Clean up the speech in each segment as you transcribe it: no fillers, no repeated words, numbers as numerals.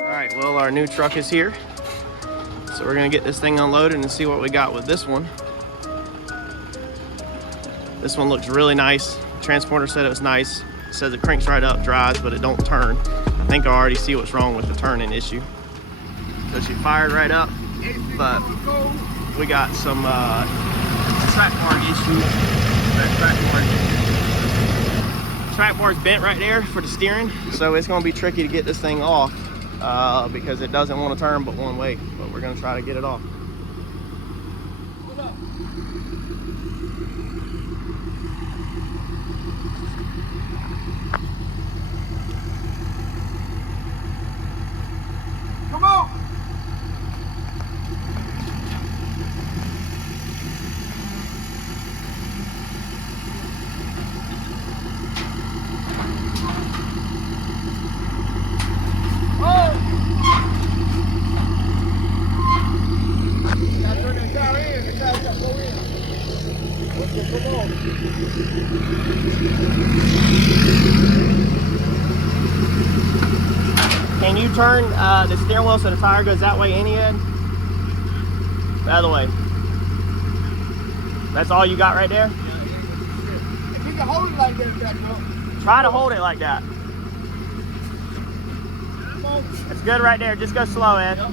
Alright, well, our new truck is here. So we're gonna get this thing unloaded and see what we got with this one. This one looks really nice. The transporter said it was nice. It says it cranks right up, drives, but it don't turn. I think I already see what's wrong with the turning issue. So she fired right up, but we got some track bar issue. Track bar's bent right there for the steering, so it's gonna be tricky to get this thing off because it doesn't want to turn but one way, but we're gonna try to get it off. Come on! Can you turn the steering wheel so the tire goes that way, any Ed? The other way. That's all you got right there? If you can hold it like that, back up. Try to hold it like that. It's good right there. Just go slow, Ed. Yep.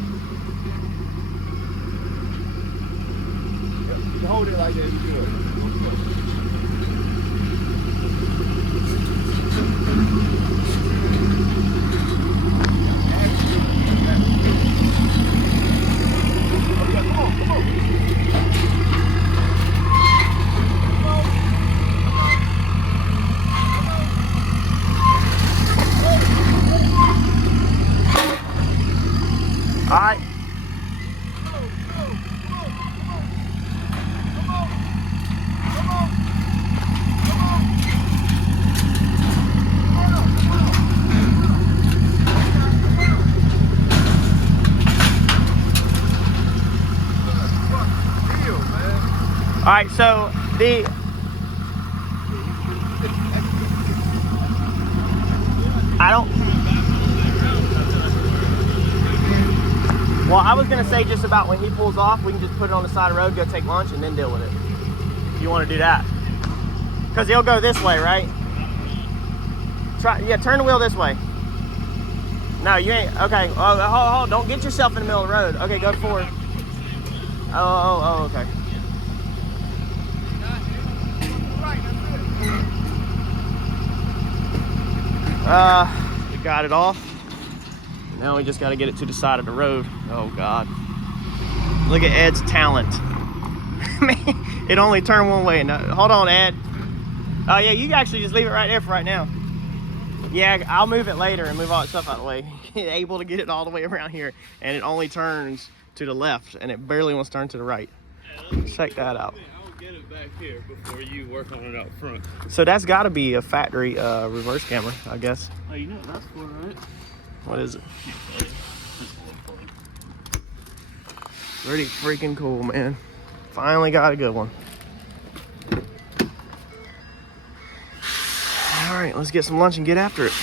You can hold it like that, you do it. All right. All right, so well, I was gonna say just about when he pulls off, we can just put it on the side of the road, go take lunch, and then deal with it. If you want to do that, because he'll go this way, right? Yeah, turn the wheel this way. No, you ain't. Okay, hold, don't get yourself in the middle of the road. Okay, go forward. Oh, okay. We got it off. Now we just got to get it to the side of the road. Oh God. Look at Ed's talent. It only turned one way. No, hold on, Ed. Oh yeah, you can actually just leave it right there for right now. Yeah, I'll move it later and move all that stuff out of the way. Able to get it all the way around here, and it only turns to the left, and it barely wants to turn to the right. Check that out. I'll get it back here before you work on it out front. So that's got to be a factory reverse camera, I guess. Oh, you know what that's for, right? What is it? Pretty freaking cool, man. Finally got a good one. All right, let's get some lunch and get after it.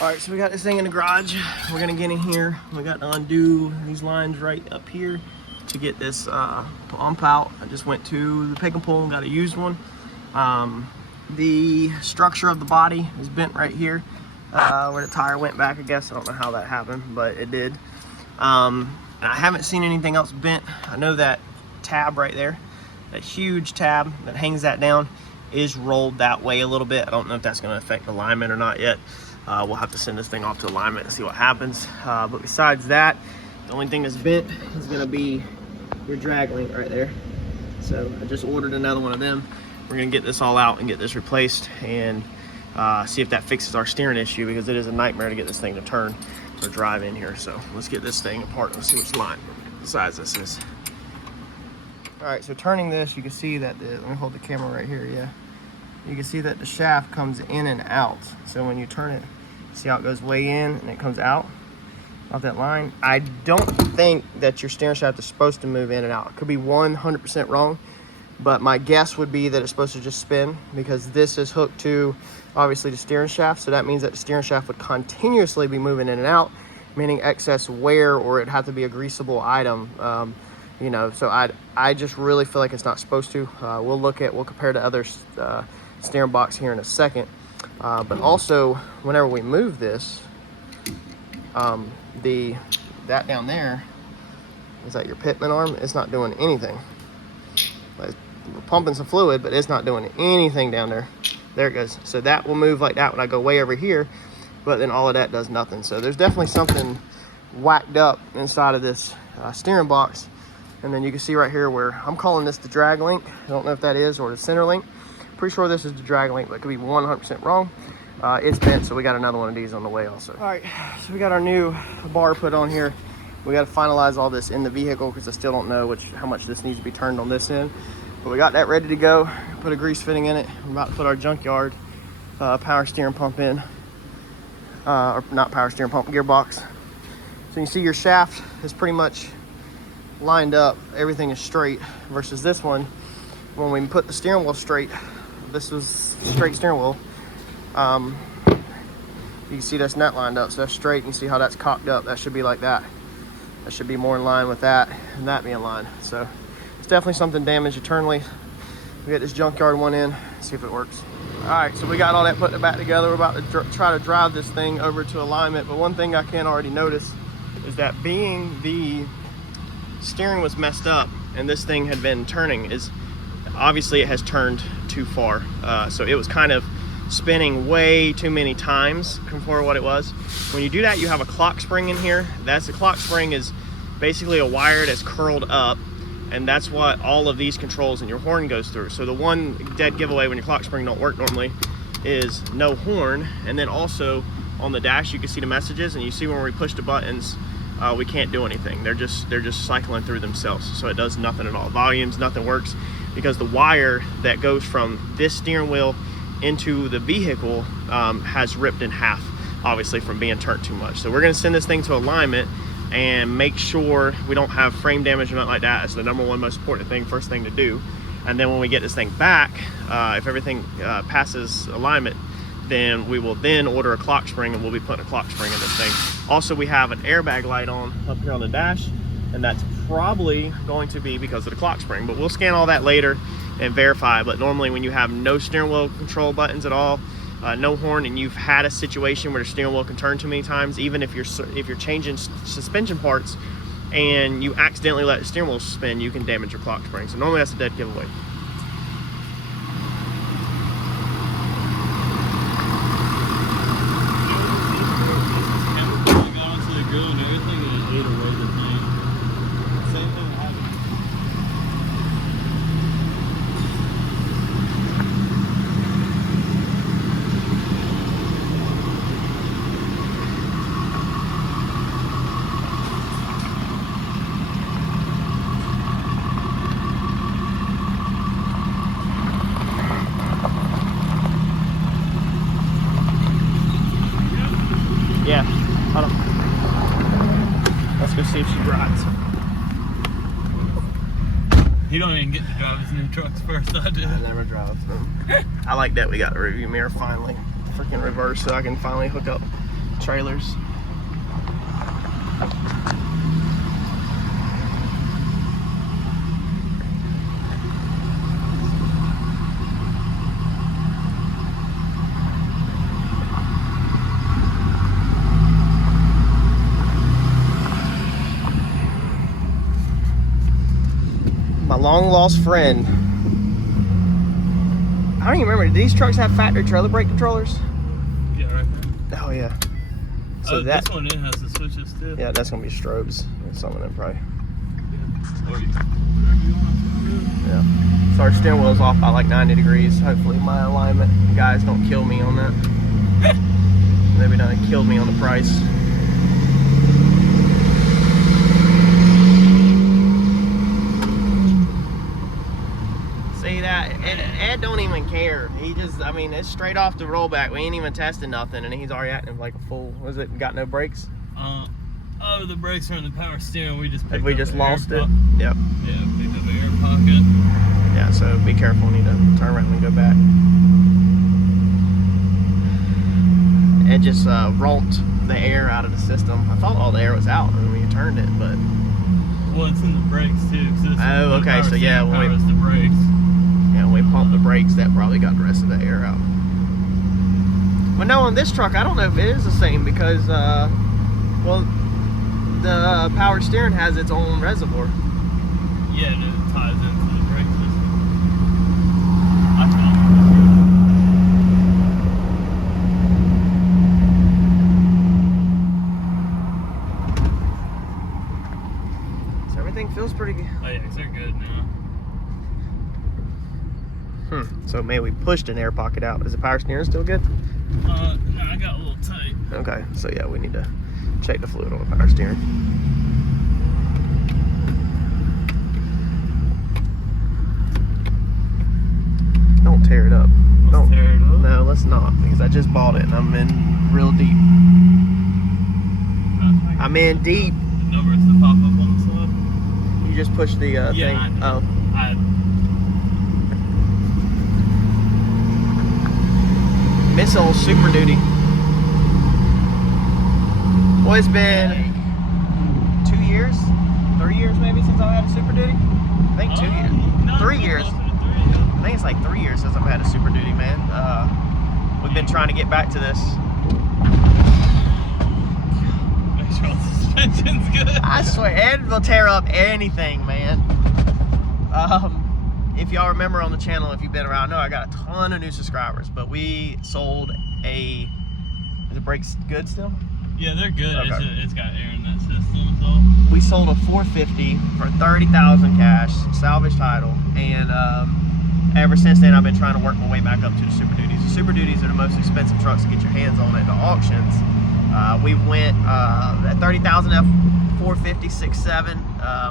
All right, so we got this thing in the garage. We're gonna get in here. We got to undo these lines right up here to get this pump out. I just went to the pick and pull and got a used one. The structure of the body is bent right here. Where the tire went back, I guess. I don't know how that happened, but it did. And I haven't seen anything else bent. I know that tab right there, that huge tab that hangs that down, is rolled that way a little bit. I don't know if that's going to affect alignment or not yet. We'll have to send this thing off to alignment and see what happens. But besides that, the only thing that's bent is going to be your drag link right there. So I just ordered another one of them. We're going to get this all out and get this replaced and see if that fixes our steering issue, because it is a nightmare to get this thing to turn or drive in here. So let's get this thing apart and see which line size this is. All right, so turning this, you can see that let me hold the camera right here. Yeah, you can see that the shaft comes in and out. So when you turn it, see how it goes way in and it comes out off that line. I don't think that your steering shaft is supposed to move in and out. It could be 100% wrong, but my guess would be that it's supposed to just spin because this is hooked to obviously the steering shaft. So that means that the steering shaft would continuously be moving in and out, meaning excess wear, or it'd have to be a greasable item. You know, so I just really feel like it's not supposed to. We'll compare to other steering box here in a second. But also, whenever we move this, that down there, is that your pitman arm? It's not doing anything. We're pumping some fluid, but it's not doing anything down there. There it goes. So that will move like that when I go way over here, but then all of that does nothing. So there's definitely something whacked up inside of this steering box. And then you can see right here where I'm calling this the drag link. I don't know if that is, or the center link. Pretty sure this is the drag link, but it could be 100% wrong. It's bent, so we got another one of these on the way also. All right, so we got our new bar put on here. We got to finalize all this in the vehicle because I still don't know how much this needs to be turned on this end. But we got that ready to go. Put a grease fitting in it. I'm about to put our junkyard power steering pump in. Or not power steering pump, gearbox. So you can see your shaft is pretty much lined up. Everything is straight versus this one. When we put the steering wheel straight, this was straight steering wheel. You can see that's net lined up, so that's straight. You can see how that's cocked up. That should be like that. That should be more in line with that, and that be in line. So it's definitely something damaged internally. We get this junkyard one in, see if it works. All right, so we got all that put back together. We're about to try to drive this thing over to alignment, but one thing I can already notice is that being the steering was messed up and this thing had been turning, is obviously it has turned too far. So it was kind of spinning way too many times compared to what it was. When you do that, you have a clock spring in here. The clock spring is basically a wire that's curled up, and that's what all of these controls and your horn goes through. So the one dead giveaway when your clock spring don't work normally is no horn. And then also on the dash you can see the messages, and you see when we push the buttons we can't do anything. They're just cycling through themselves, so it does nothing at all. Volumes, nothing works, because the wire that goes from this steering wheel into the vehicle has ripped in half, obviously from being turned too much. So we're going to send this thing to alignment and make sure we don't have frame damage or nothing like that. It's the number one most important thing, first thing to do. And then when we get this thing back, if everything passes alignment, then we will then order a clock spring, and we'll be putting a clock spring in this thing. Also, we have an airbag light on up here on the dash, and that's probably going to be because of the clock spring, but we'll scan all that later and verify. But normally when you have no steering wheel control buttons at all, no horn, and you've had a situation where the steering wheel can turn too many times, even if you're changing suspension parts and you accidentally let the steering wheel spin, you can damage your clock spring. So normally that's a dead giveaway. Yeah, hold on. Let's go see if she rides. He don't even get to drive his new trucks first, I do. I never drive them. I like that we got the review mirror finally. Freaking reverse, so I can finally hook up trailers. My long lost friend. I don't even remember. Did these trucks have factory trailer brake controllers? Yeah, right there. Oh yeah. So this one has the switches too. Yeah, that's gonna be strobes. Some of them probably. Yeah. So our steering wheel's off by like 90 degrees. Hopefully my alignment guys don't kill me on that. Maybe not killed me on the price. See that? Ed don't even care. He just, I mean, it's straight off the rollback. We ain't even testing nothing, and he's already acting like a fool. Was it got no brakes? Oh, the brakes are in the power steering. We just lost it. Yep. Yeah, picked up the air pocket. Yeah, so careful. I need to turn around and go back. It just rolled the air out of the system. I thought all the air was out when you turned it, but... Well, it's in the brakes too. Oh, okay, so yeah, when the brakes. Yeah, when we pumped the brakes, that probably got the rest of the air out. But no, on this truck, I don't know if it is the same because, well, the power steering has its own reservoir. Yeah, and it ties into the brake system. I found So everything feels pretty good. Oh yeah, 'cause they're good now. So maybe we pushed an air pocket out. Is the power steering still good? No, I got a little tight. Okay, so yeah, we need to check the fluid on the power steering. Don't tear it up. Let's tear it up. No, let's not, because I just bought it and I'm in real deep. I'm in deep. The numbers to pop up on the side. You just push the Yeah, thing. I did. Oh. Miss old Superduty. Well, it's been 2 years, 3 years maybe since I've had a Superduty. I think 2 years, No, 3 years. closer to 3, yeah. I think it's like 3 years since I've had a Superduty, man. We've been trying to get back to this. Make sure the suspension's good. I swear, it will tear up anything, man. If y'all remember on the channel, if you've been around, I know I got a ton of new subscribers, but we sold a, is the brakes good still? Yeah, they're good. Okay. It's got air in that system, so. We sold a 450 for 30,000 cash, salvage title, and ever since then I've been trying to work my way back up to the Super Duties. The Super Duties are the most expensive trucks to get your hands on at the auctions. We went at 30,000 F450 6.7,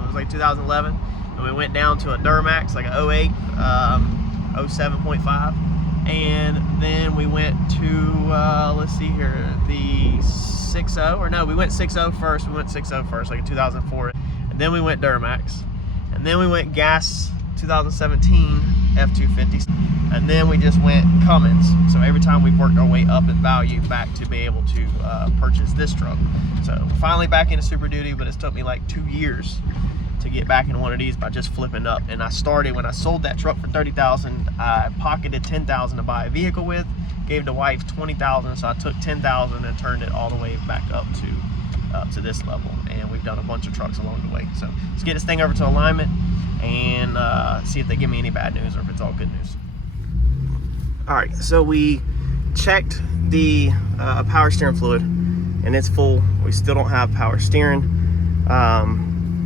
it was like 2011, and we went down to a Duramax, like an 08, 07.5, and then we went to, let's see here, the 6.0, or no, we went 6.0 first, like a 2004, and then we went Duramax, and then we went gas 2017 F250, and then we just went Cummins. So every time we've worked our way up in value back to be able to purchase this truck. So we're finally back into Super Duty, but it's took me like 2 years to get back in one of these by just flipping up. And I started, when I sold that truck for 30,000, I pocketed 10,000 to buy a vehicle with, gave the wife 20,000, so I took 10,000 and turned it all the way back up to this level. And we've done a bunch of trucks along the way. So let's get this thing over to alignment and see if they give me any bad news or if it's all good news. All right, so we checked the power steering fluid and it's full. We still don't have power steering.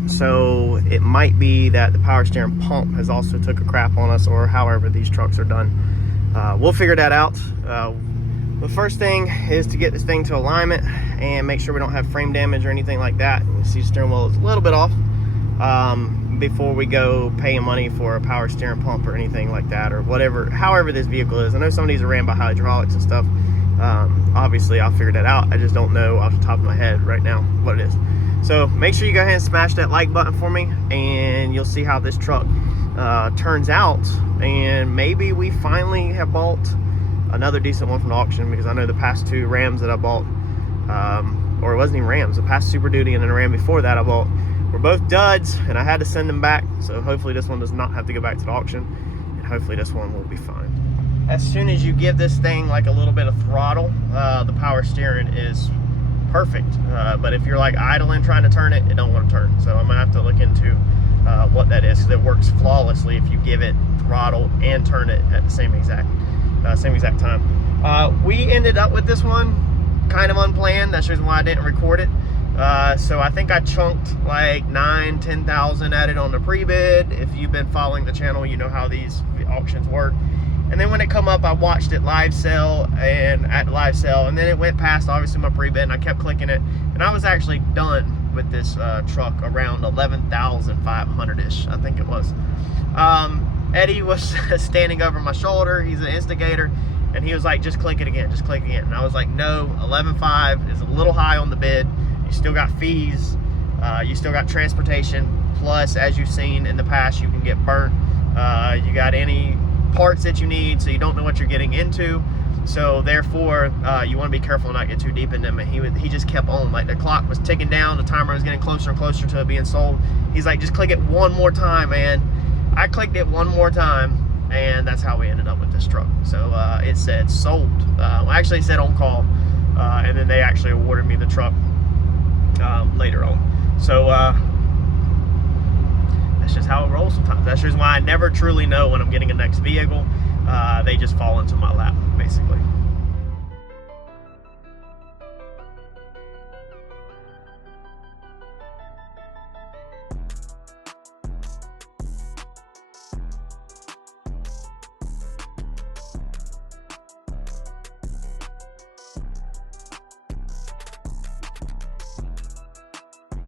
So it might be that the power steering pump has also took a crap on us, or however these trucks are done. We'll figure that out. The first thing is to get this thing to alignment and make sure we don't have frame damage or anything like that. You see the steering wheel is a little bit off. Before we go paying money for a power steering pump or anything like that, or whatever, however this vehicle is. I know some of these are ran by hydraulics and stuff. Obviously I'll figure that out. I just don't know off the top of my head right now what it is. So make sure you go ahead and smash that like button for me, and you'll see how this truck turns out. And maybe we finally have bought another decent one from the auction, because I know the past two Rams that I bought, or it wasn't even Rams, the past Super Duty and then the Ram before that I bought, were both duds, and I had to send them back. So hopefully this one does not have to go back to the auction, and hopefully this one will be fine. As soon as you give this thing like a little bit of throttle, the power steering is perfect. But if you're like idling trying to turn it, it don't want to turn. So I'm gonna have to look into what that is, because it works flawlessly if you give it throttle and turn it at the same exact time. We ended up with this one kind of unplanned. That's the reason why I didn't record it. So I think I chunked like 10,000 at it on the pre-bid. If you've been following the channel, you know how these auctions work. And then when it come up, I watched it live sell, and at the live sale, and then it went past obviously my pre-bid, and I kept clicking it, and I was actually done with this truck around 11,500-ish, I think it was. Eddie was standing over my shoulder. He's an instigator, and he was like, just click it again, just click again. And I was like, no, 11.5 is a little high on the bid. You still got fees, you still got transportation, plus as you've seen in the past, you can get burnt you got any parts that you need, so you don't know what you're getting into. So therefore, you want to be careful and not get too deep in them. And he just kept on, like the clock was ticking down, the timer was getting closer and closer to it being sold. He's like, just click it one more time, man. I clicked it one more time, and that's how we ended up with this truck. So it said sold. Well, actually it said on call, and then they actually awarded me the truck later on. So that's just how it rolls sometimes. That's just why I never truly know when I'm getting a next vehicle. They just fall into my lap, basically.